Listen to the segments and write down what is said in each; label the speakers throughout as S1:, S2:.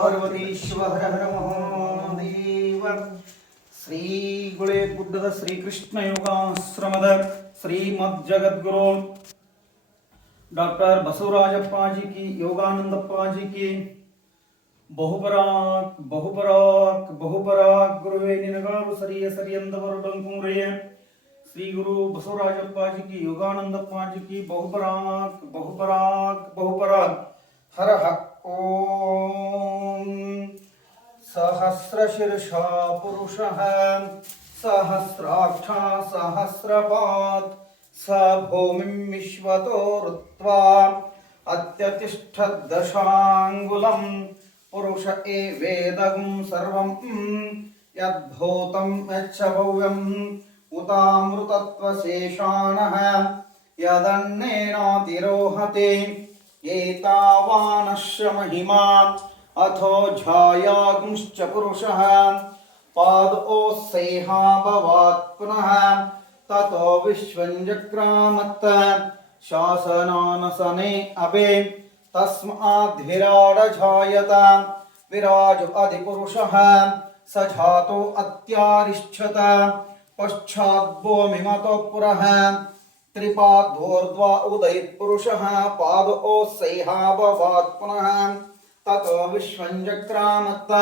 S1: ಪಾರ್ವತೀಶ್ವರ ಹರ ಮಹಾದೇವ ಶ್ರೀ ಗುಳೆ ಗುಡ್ಡದ ಶ್ರೀಕೃಷ್ಣ ಯೋಗಾಶ್ರಮದ ಶ್ರೀಮದ್ ಜಗದ್ಗುರು ಡಾಕ್ಟರ್ ಬಸವರಾಜಪ್ಪಾಜಿ ಕಿ ಯೋಗಾನಂದಪ್ಪಾಜಿ ಕಿ ಬಹುಪರಾಕ್ ಬಹುಪರಾಕ್ ಬಹುಪರಾಕ್ ಗುರುವೇ ನಿನಗಾರು ಸರಿಯ ಸರಿಯಂದವರು ಡಂಕುಮರೆಯ ಶ್ರೀ ಗುರು ಬಸವರಾಜಪ್ಪಾಜಿ ಕಿ ಯೋಗಾನಂದಪ್ಪಾಜಿ ಕಿ ಬಹುಪರಾಕ್ ಬಹುಪರಾಕ್ ಬಹುಪರಾಕ್ ಹರ ಹ सहस्रशीर्षा पुरुषः सहस्राक्षा, सहस्रपात् स भूमिं विश्वतो ऋत्वा अत्यतिष्ठद्दशाङ्गुलं, पुरुष एवेदगुं सर्वं, यद्भूतं यच्च भव्यम् उतामृतत्वशेषाणः यदन्नेनातिरोहते एतावानश्य महिमा। अथो झायागुंश्च पुरुषः पादोस्सेहाभवात् पुनः। ततो विश्वं जक्रामत् शासनानसने अभे। तस्माद्विराडझायत विराजो अधिपुरुषः। स जातो अत्यारिष्ठत। पश्चाद्भूमिमतो पुरः। त्रिपादोर्ध्वा उदयत्पुरुषः। पादोस्सेहाभवात् पुनः। ततो विश्वं जक्रामत्त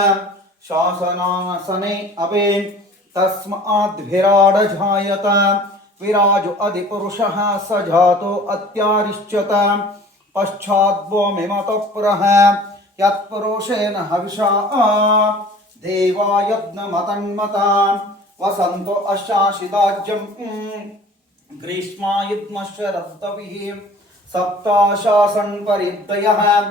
S1: शासनासने अवे। तस्माद्विराडझायत विराजो अधिपुरुषः स जातो अत्यारिष्यत। पश्चाद्वोमिमतप्रः यत्पुरुषेण हविषा देवायज्ञमतन्मता। वसन्तो अशासिदाज्यम् ग्रीष्मायुग्मशरद्दविः सप्ताशासन् परिद्वयः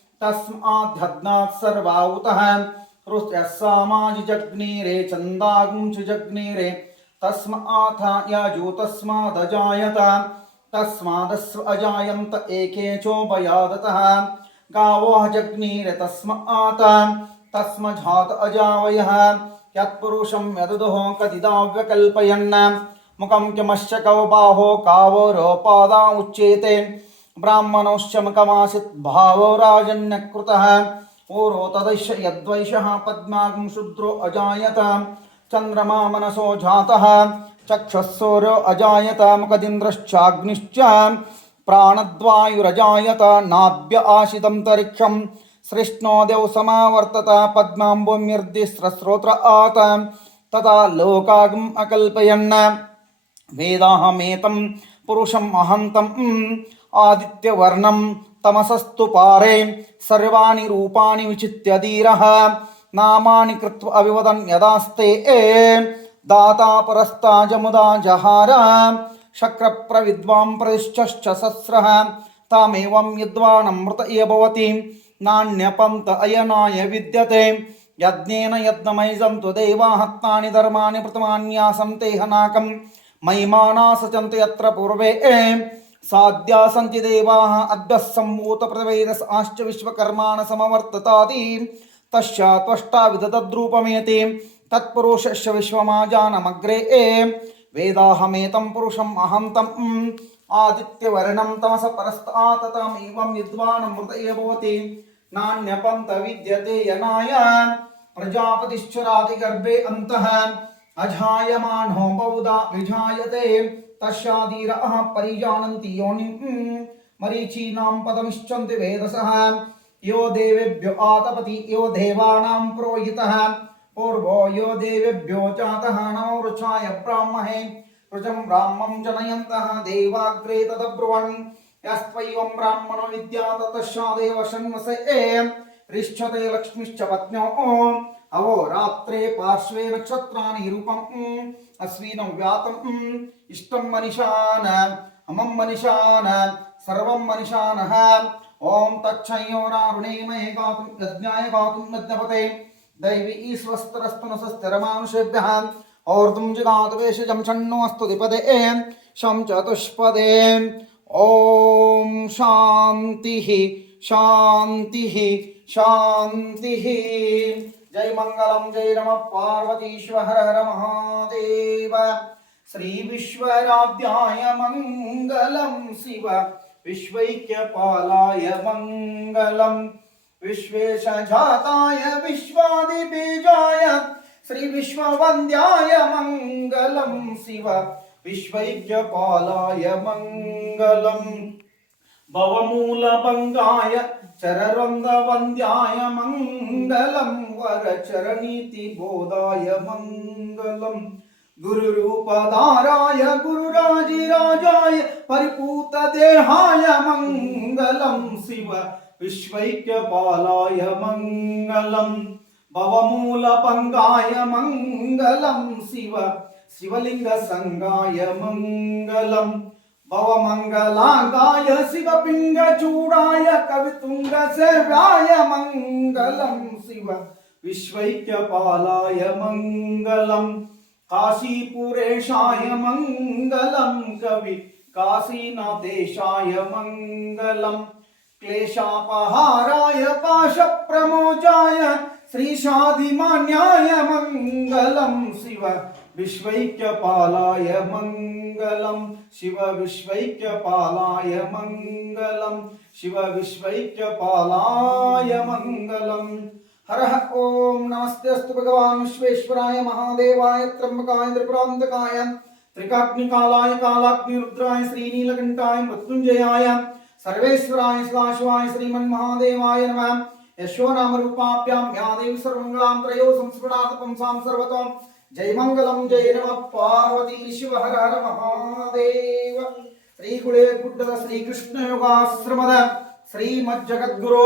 S1: ये तस्माद्धग्नात् सर्वाहुतः हृत्यः सामाजिजग्नीरे चन्दागुंच जग्नीरे तस्माथ यजो तस्मादजायत तस्मादस्व अजायन्त एके चोपयादतः। गावः जग्नीरे तस्मात्। तस्मझात अजावयः। यत्पुरुषं यदुदुः मुखं किमश्च बाहो उच्येते ब्राह्मणोश्च मुखमासीत् भावो राजन्यकृतः ऊरो तदैष यद्वैषः पद्मागं शूद्रो अजायत चन्द्रमा मनसो जातः चक्षुःसूर्यो अजायत मुखदिन्द्रश्चाग्निश्च प्राणद्वायुरजायत नाभ्य आशितन्तरिक्षं सृष्णोदेव समावर्तत पद्माम्बुम्यर्दिस्रस्रोत्र आत तथा लोकागम् अकल्पयन् वेदाहमेतं పురుషం అహంతం ఆదిత్యవర్ణం తమసస్తు పారే సర్వాణి రూపాణి విచిత్య ధీర నామాని కృత్వ అవివదన్ యదాస్తే దాతా పరస్తాజముదా జహార శక్ర ప్రవిద్వాం ప్రతిష్ట సస్ర తామేవం యద్వానమృత ఏభవతి నాణ్యపంత అయనాయ విద్యతే యజ్ఞేన యజ్ఞమైజం తు దైవాహత్నాని ధర్మాని ప్రథమాన్యాసం తేహనాకం మహిమానా సచంతు ఎత్ర పూర్వే సాధ్యా సంతి దేవా అద్భుత సంభూత ప్రవేద ఆశ్చ విశ్వకర్మాణ సమవర్తతాది తస్యా త్వష్టా విదతద్రూపమేతి తత్పురుషస్య విశ్వమాజానమగ్రే వేదాహమేతం పురుషం అహంతం ఆదిత్యవర్ణం తమస పరస్తాతతం ఏవం విద్వానం మృతయే భవతి నాణ్యపంత విద్యతే యనాయ ప్రజాపతిశ్చరాది గర్భే అంతః अजायमानो बहुधा विजायते। परिजानन्ति मरीचीनां वेदसः। यो देवेभ्यो आतपति, यो देवानां पुरोहितः। पूर्वो यो देवेभ्यो जातः, नमो रुचाय ब्राह्महे ब्राह्मं जनयन्तः, देवाग्रे तदब्रुवन्। यस्त्वैवं ब्राह्मणो ए रिष्यते लक्ष्मीश्च पत्न्यो। अवो रात्रे पार्श्वे नक्षत्राणि रूपम् अश्विनौ व्यातम् इष्टं मनिषान् अमं मनिषान् सर्वं मनिषानः, ॐ तच्छयोरारुणे महे गातुं यज्ञाय गातुं यज्ञपते। दैवी स्वस्तरस्तु न स्वस्तिरमानुषेभ्यः और्तुं जिगात वेशजं अस्तु द्विपदे शं चतुष्पदे। ॐ शान्तिः शान्तिः शान्तिः। जय मङ्गलं जय नमः पार्वतीश्वर हर हर महादेव श्री विश्वराध्याय मङ्गलं शिव। विश्वैक्यपालाय मङ्गलम् विश्वेशजाताय विश्वादिबीजाय श्रीविश्ववन्द्याय मङ्गलं शिव। विश्वैक्यपालाय मङ्गलम् भवमूलभङ्गाय चररन्दवन्द्याय मङ्गलं वरचरणीतिबोधाय मङ्गलम् गुरुरूपधाराय गुरुराजिराजाय परिपूतदेहाय मङ्गलं शिव विश्वैक्यपालाय मङ्गलम् भवमूलभङ्गाय मङ्गलं शिव शिवलिङ्गसङ्गाय मङ्गलम् भवमङ्गलाङ्गाय शिवपिङ्गचूडाय कवितुङ्गसेव्याय मङ्गलं शिव विश्वैक्यपालाय मङ्गलम् काशीपुरेशाय मङ्गलं कवि काशीनाथेशाय मङ्गलम् क्लेशापहाराय पाशप्रमोचाय श्रीशादिमान्याय मङ्गलं शिव विश्वैक्यपालाय मङ्गलं शिव विश्वैक्यपालाय मङ्गलं शिव विश्वैक्यपालाय मङ्गलम्। हरः ॐ नमस्ते अस्तु भगवान्। विश्वेश्वराय महादेवाय। त्र्यम्बकाय त्रिपुरान्तकाय त्रिकाग्निकालाय, कालाग्निरुद्राय, श्रीनीलकण्ठाय, मृत्युञ्जयाय। सर्वेश्वराय सदाशिवाय श्रीमन्महादेवाय नमः। यशो नाम रूपाभ्यां देवी सर्वमङ्गलां त्रयो संस्फुटार्थपुंसां सर्वतो जय मंगल जय नम। पार्वती शिव हर हर महादेव। श्री कुलेगुड्ड श्री कृष्ण योगाश्रम श्रीमज्जगद्गुरु,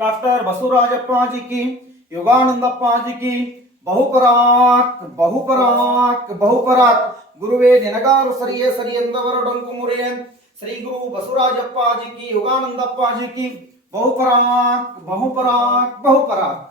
S1: डॉक्टर बसुराजप्पाजी की युगानंदप्पाजी की बहुपराक बहुपराक बहुपराक। गुरुवे निनगारु सरिये सरियंदवरडंगु मुरिये श्री गुरु बसुराजप्पाजी की युगानंदप्पाजी की बहुपराक बहुपराक बहुपराक।